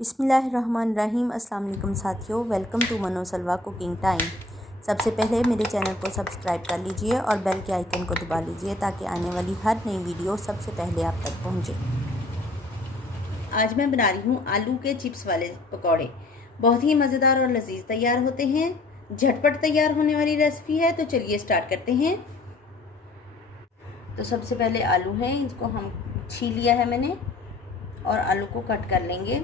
बिस्मिल्लाहिर्रहमानिर्रहीम। अस्सलाम वालेकुम साथियों, वेलकम टू मनो सलवा कुकिंग टाइम। सबसे पहले मेरे चैनल को सब्सक्राइब कर लीजिए और बेल के आइकन को दबा लीजिए ताकि आने वाली हर नई वीडियो सबसे पहले आप तक पहुंचे। आज मैं बना रही हूँ आलू के चिप्स वाले पकौड़े। बहुत ही मज़ेदार और लजीज तैयार होते हैं। झटपट तैयार होने वाली रेसिपी है, तो चलिए स्टार्ट करते हैं। तो सबसे पहले आलू हैं, इसको हम छील लिया है मैंने और आलू को कट कर लेंगे।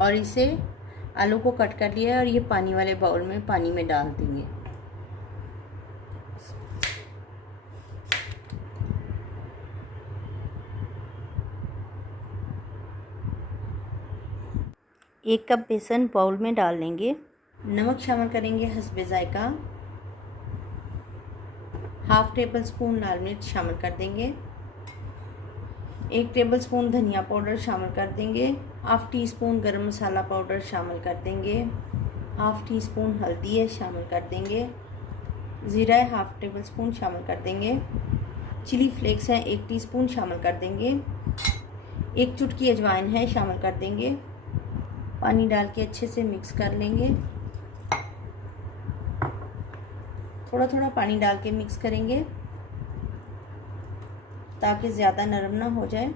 और इसे आलू को कट कर लिया है और ये पानी वाले बाउल में पानी में डाल देंगे। एक कप बेसन बाउल में डाल लेंगे। नमक शामिल करेंगे हस्बे जायका। हाफ टेबल स्पून लाल मिर्च शामिल कर देंगे। 1 टेबल स्पून धनिया पाउडर शामिल कर देंगे। हाफ टी स्पून गरम मसाला पाउडर शामिल कर देंगे। हाफ टी स्पून हल्दी है शामिल कर देंगे। ज़ीरा है हाफ टेबल स्पून शामिल कर देंगे। चिली फ्लेक्स है 1 टीस्पून शामिल कर देंगे। 1 चुटकी अजवाइन है शामिल कर देंगे। पानी डाल के अच्छे से मिक्स कर लेंगे। थोड़ा थोड़ा पानी डाल के मिक्स करेंगे ताकि ज़्यादा नरम ना हो जाए।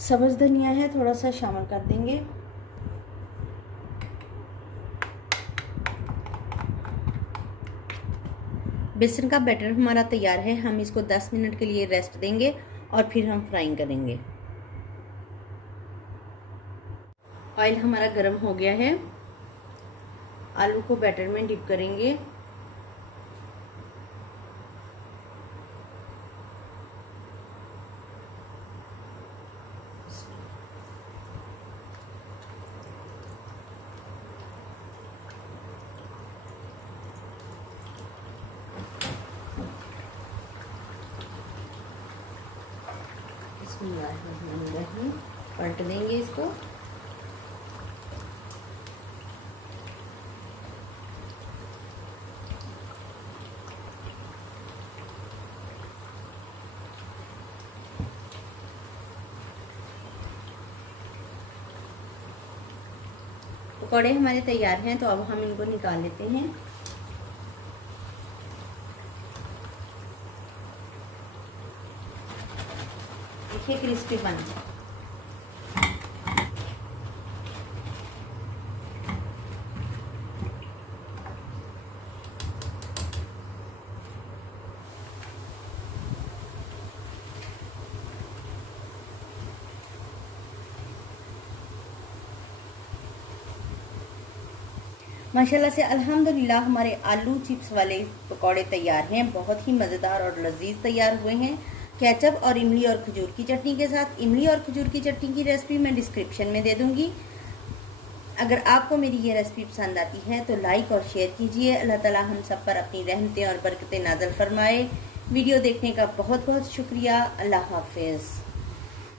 सब्ज़ धनिया है थोड़ा सा शामिल कर देंगे। बेसन का बैटर हमारा तैयार है। हम इसको 10 मिनट के लिए रेस्ट देंगे और फिर हम फ्राइंग करेंगे। ऑयल हमारा गर्म हो गया है। आलू को बैटर में डिप करेंगे। पलट देंगे इसको। पकौड़े हमारे तैयार हैं, तो अब हम इनको निकाल लेते हैं। देखिए क्रिस्पी बन गया। माशाल्लाह से अल्हम्दुलिल्लाह हमारे आलू चिप्स वाले पकौड़े तैयार हैं। बहुत ही मज़ेदार और लजीज तैयार हुए हैं। केचप और इमली और खजूर की चटनी के साथ। इमली और खजूर की चटनी की रेसिपी मैं डिस्क्रिप्शन में दे दूँगी। अगर आपको मेरी ये रेसिपी पसंद आती है तो लाइक और शेयर कीजिए। अल्लाह ताला हम सब पर अपनी रहमतें और बरकतें नाज़िल फरमाए। वीडियो देखने का बहुत बहुत शुक्रिया। अल्लाह हाफिज़।